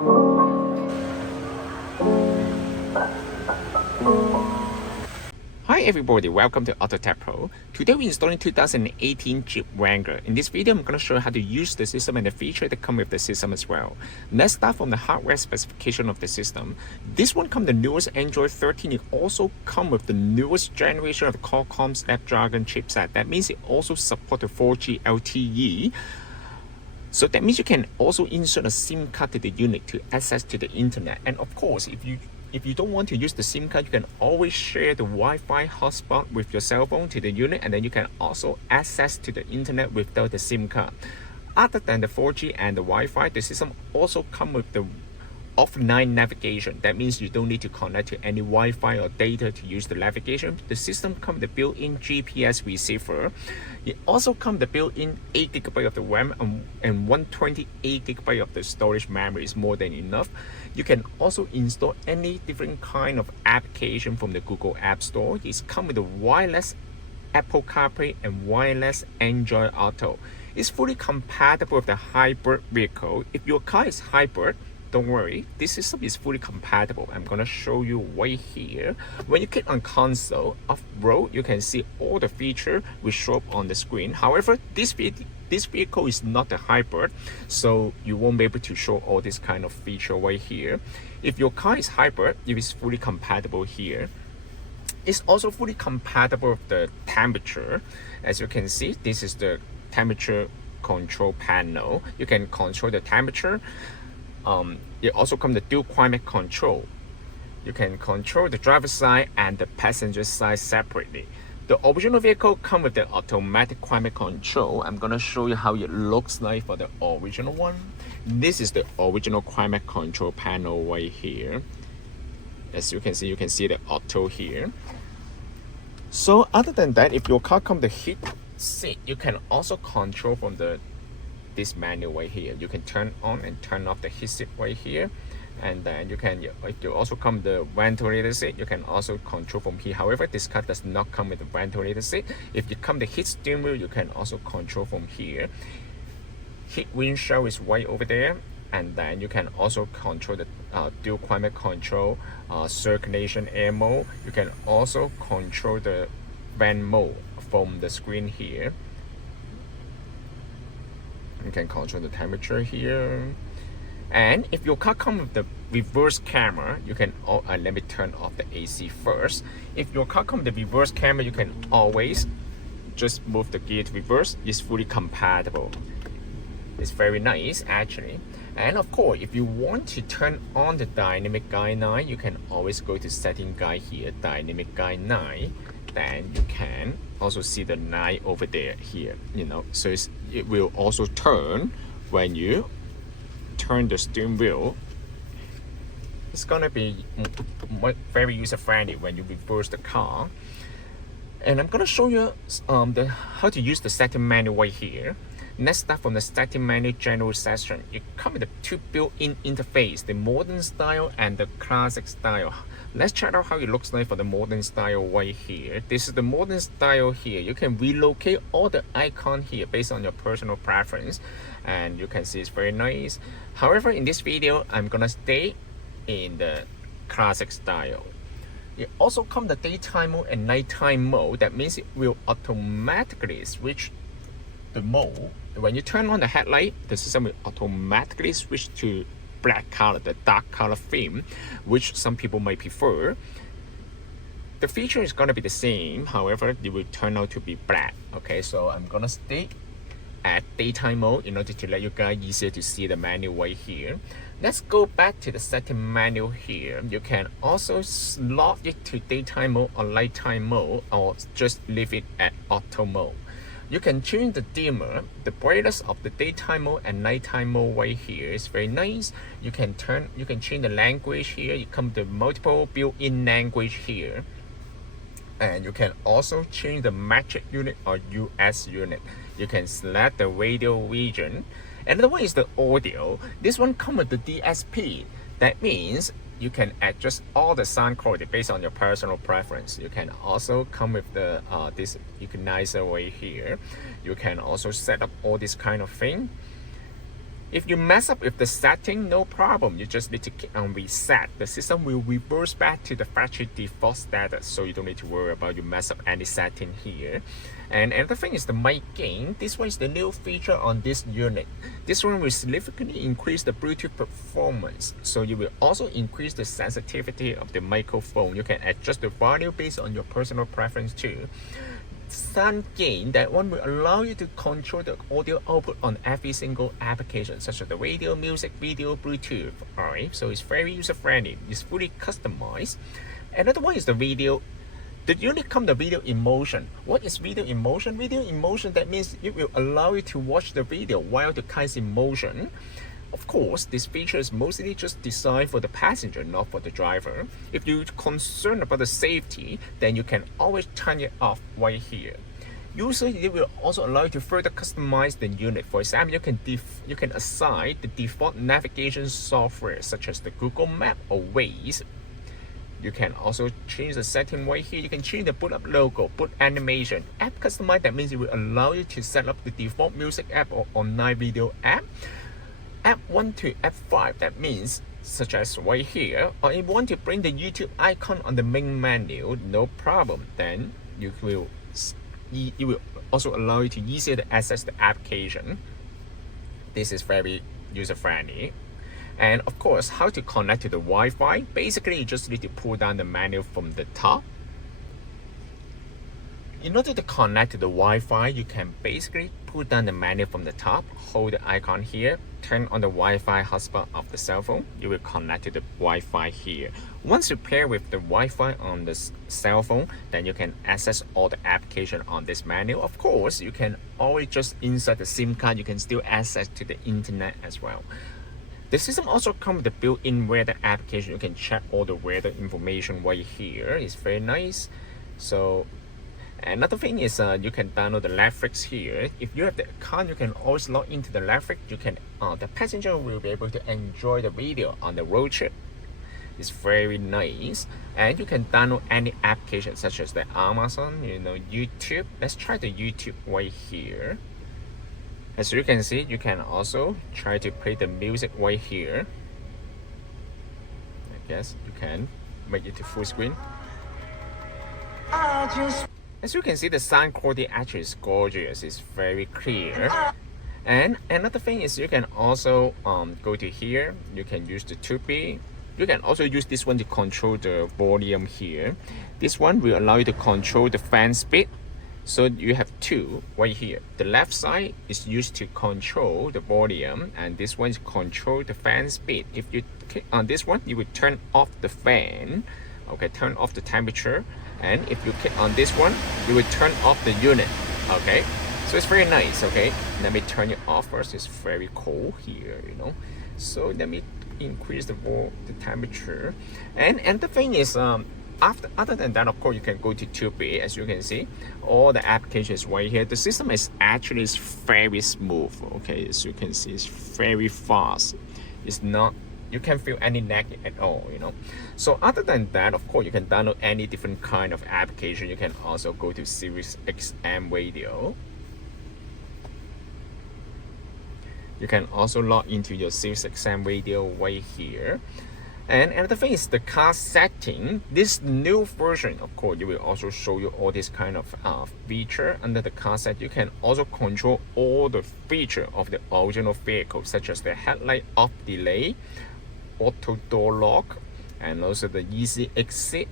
Hi everybody, welcome to AutoTecPro. Today we're installing 2018 Jeep Wrangler. In this video, I'm going to show you how to use the system and the feature that come with the system as well. Let's start from the hardware specification of the system. This one comes the newest Android 13. It also comes with the newest generation of the Qualcomm Snapdragon chipset. That means it also supports the 4G LTE. So that means you can also insert a SIM card to the unit to access to the internet. And of course, if you don't want to use the SIM card, you can always share the Wi-Fi hotspot with your cell phone to the unit, and then you can also access to the internet without the SIM card. Other than the 4G and the Wi-Fi, the system also comes with the offline navigation. That means you don't need to connect to any Wi-Fi or data to use the navigation. The system comes with the built-in GPS receiver. It also comes with the built-in 8GB of the RAM and 128GB of the storage memory is more than enough. You can also install any different kind of application from the Google App Store. It comes with the wireless Apple CarPlay and wireless Android Auto. It's fully compatible with the hybrid vehicle. If your car is hybrid, don't worry, this system is fully compatible. I'm gonna show you right here. When you click on console off-road, you can see all the features will show up on the screen. However, this vehicle is not a hybrid, so you won't be able to show all this kind of feature right here. If your car is hybrid, it is fully compatible here. It's also fully compatible with the temperature. As you can see, this is the temperature control panel. You can control the temperature. It also comes with dual climate control. You can control the driver's side and the passenger side separately. The original vehicle comes with the automatic climate control. I'm gonna show you how it looks like for the original one. This is the original climate control panel right here. As you can see the auto here. So other than that, if your car comes with the heat seat, you can also control from this menu right here. You can turn on and turn off the heat seat right here, and then you also come with the ventilator seat. You can also control from here. However, this car does not come with the ventilator seat. If you come the heat steering wheel, you can also control from here. Heat windshield is right over there, and then you can also control the dual climate control, circulation air mode. You can also control the van mode from the screen here. You can control the temperature here. And if your car comes with the reverse camera, you can let me turn off the AC first. If your car comes with the reverse camera, you can always just move the gear to reverse. It's fully compatible. It's very nice actually. And of course, if you want to turn on the dynamic guide 9, you can always go to setting guide here, dynamic guide 9. Then you can also see the 9 over there here, so it will also turn when you turn the steering wheel. It's gonna be very user-friendly when you reverse the car. And I'm gonna show you how to use the setting menu right here. Let's start from the setting menu general section. It comes with the two built-in interface, the modern style and the classic style. Let's check out how it looks like for the modern style right here. This is the modern style here. You can relocate all the icons here based on your personal preference, and you can see it's very nice. However, in this video, I'm gonna stay in the classic style. It also comes the daytime mode and nighttime mode. That means it will automatically switch the mode. When you turn on the headlight, the system will automatically switch to black color, the dark color theme, which some people might prefer. The feature is gonna be the same, however, it will turn out to be black. Okay, so I'm gonna stay at daytime mode in order to let you guys easier to see the menu right here. Let's go back to the setting menu here. You can also lock it to daytime mode or nighttime mode, or just leave it at auto mode. You can change the dimmer, the brightness of the daytime mode and nighttime mode right here. It's very nice. You can change the language here. You come to multiple built-in language here. And you can also change the metric unit or US unit. You can select the radio region. Another one is the audio. This one comes with the DSP. That means you can adjust all the sound quality based on your personal preference. You can also come with the this equalizer right here. You can also set up all this kind of thing. If you mess up with the setting, no problem. You just need to click on reset. The system will reverse back to the factory default status, so you don't need to worry about you mess up any setting here. And another thing is the mic gain. This one is the new feature on this unit. This one will significantly increase the Bluetooth performance. So you will also increase the sensitivity of the microphone. You can adjust the volume based on your personal preference too. Sound gain, that one will allow you to control the audio output on every single application, such as the radio, music, video, Bluetooth. Alright, so it's very user friendly. It's fully customized. Another one is the video. The unit comes the video emotion. What is video emotion? Video emotion, that means it will allow you to watch the video while the car is in motion. Of course, this feature is mostly just designed for the passenger, not for the driver. If you're concerned about the safety, then you can always turn it off right here. Usually, it will also allow you to further customize the unit. For example, you can assign the default navigation software such as the Google Map or Waze. You can also change the setting right here. You can change the boot up logo, boot animation, app customize. That means it will allow you to set up the default music app or online video app. App 1 to App 5, that means such as right here, or if you want to bring the YouTube icon on the main menu, no problem. Then it will also allow you to easier to access the application. This is very user friendly. And of course, how to connect to the Wi-Fi. Basically, you just need to pull down the menu from the top. In order to connect to the Wi-Fi, you can basically pull down the menu from the top, hold the icon here, turn on the Wi-Fi hotspot of the cell phone. You will connect to the Wi-Fi here. Once you pair with the Wi-Fi on the cell phone, then you can access all the application on this menu. Of course, you can always just insert the SIM card. You can still access to the internet as well. The system also comes with the built-in weather application. You can check all the weather information right here. It's very nice. So another thing is you can download the Netflix here. If you have the account, you can always log into the Netflix. You can the passenger will be able to enjoy the video on the road trip. It's very nice, and you can download any application such as the Amazon, YouTube. Let's try the YouTube right here. As you can see, you can also try to play the music right here. I guess you can make it to full screen. As you can see, the sound quality actually is gorgeous. It's very clear. And another thing is you can also go to here. You can use the 2B. You can also use this one to control the volume here. This one will allow you to control the fan speed. So you have two right here. The left side is used to control the volume, and this one is control the fan speed. If you click on this one, you will turn off the fan. Okay, turn off the temperature. And if you click on this one, you will turn off the unit. Okay, so it's very nice. Okay, let me turn it off first. It's very cold here, So let me increase the temperature. And the thing is, other than that, of course, you can go to 2B. As you can see, all the applications right here. The system is actually very smooth. Okay, as you can see, it's very fast. It's not, you can't feel any lag at all. So other than that, of course, you can download any different kind of application. You can also go to Sirius XM radio. You can also log into your Sirius XM radio right here. And another thing is the car setting. This new version, of course, it will also show you all this kind of feature under the car set. You can also control all the feature of the original vehicle, such as the headlight off delay, auto door lock, and also the easy exit,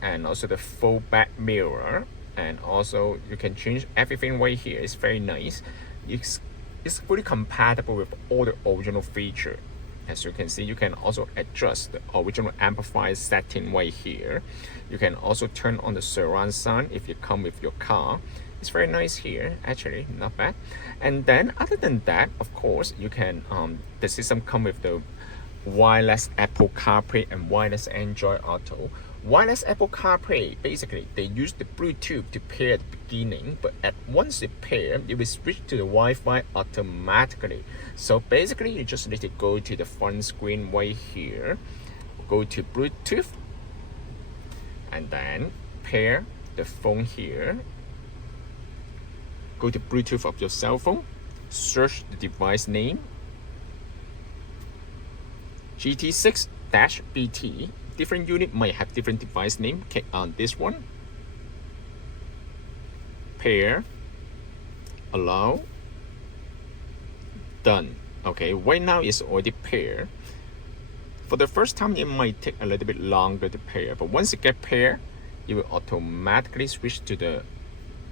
and also the full back mirror. And also you can change everything right here. It's very nice. It's fully compatible with all the original feature. As you can see, you can also adjust the original amplifier setting right here. You can also turn on the surround sound if you come with your car. It's very nice here, actually, not bad. And then other than that, of course, you can the system come with the wireless Apple CarPlay and wireless Android Auto. Wireless Apple CarPlay, basically, they use the Bluetooth to pair at the beginning, but once you pair, it will switch to the Wi-Fi automatically. So basically, you just need to go to the front screen right here, go to Bluetooth, and then pair the phone here. Go to Bluetooth of your cell phone, search the device name, GT6-BT. Different unit might have different device name. Click on this one. Pair. Allow. Done. Okay, right now it's already paired. For the first time, it might take a little bit longer to pair, but once it gets paired, it will automatically switch to the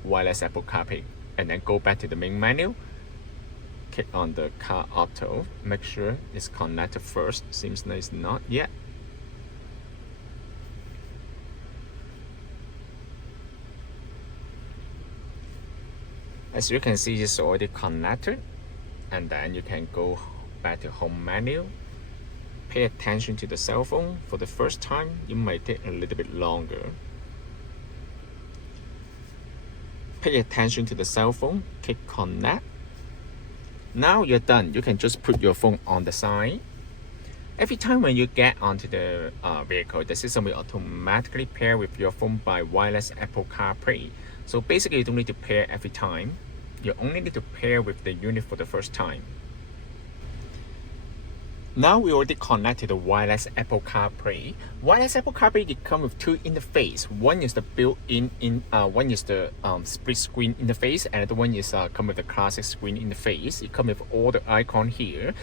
wireless Apple CarPlay and then go back to the main menu. Click on the Car Auto, make sure it's connected first. Seems like it's not yet. As you can see, it's already connected, and then you can go back to home menu. Pay attention to the cell phone. For the first time, it might take a little bit longer. Pay attention to the cell phone. Click connect. Now you're done. You can just put your phone on the side. Every time when you get onto the vehicle, the system will automatically pair with your phone by wireless Apple CarPlay. So basically, you don't need to pair every time. You only need to pair with the unit for the first time. Now we already connected the wireless Apple CarPlay. Wireless Apple CarPlay, it comes with two interfaces. One is the built-in, one is the split screen interface, and the one is come with the classic screen interface. It comes with all the icon here.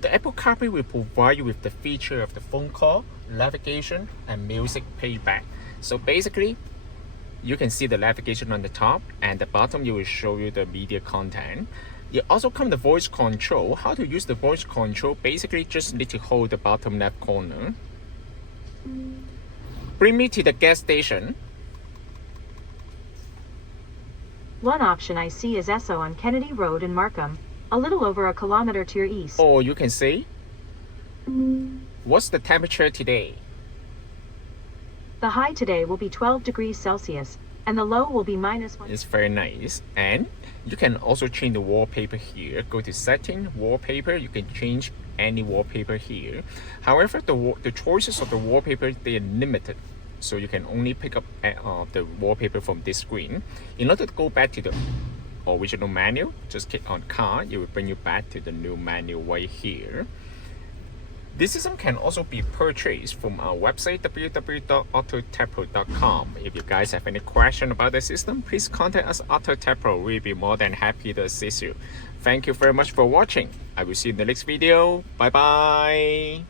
The Apple CarPlay will provide you with the feature of the phone call, navigation, and music playback. So basically, you can see the navigation on the top, and the bottom it will show you the media content. It also comes the voice control. How to use the voice control? Basically, just need to hold the bottom left corner. Bring me to the gas station. One option I see is Esso on Kennedy Road in Markham, a little over a kilometer to your east. Or you can say, what's the temperature today? The high today will be 12 degrees Celsius, and the low will be -1. It's very nice. And you can also change the wallpaper here. Go to setting, wallpaper. You can change any wallpaper here. However, the choices of the wallpaper, they are limited. So you can only pick up the wallpaper from this screen. In order to go back to the original menu, just click on car. It will bring you back to the new menu right here. This system can also be purchased from our website www.AutoTecPro.com. If you guys have any question about the system, please contact us AutoTecPro. We'll be more than happy to assist you. Thank you very much for watching. I will see you in the next video. Bye bye.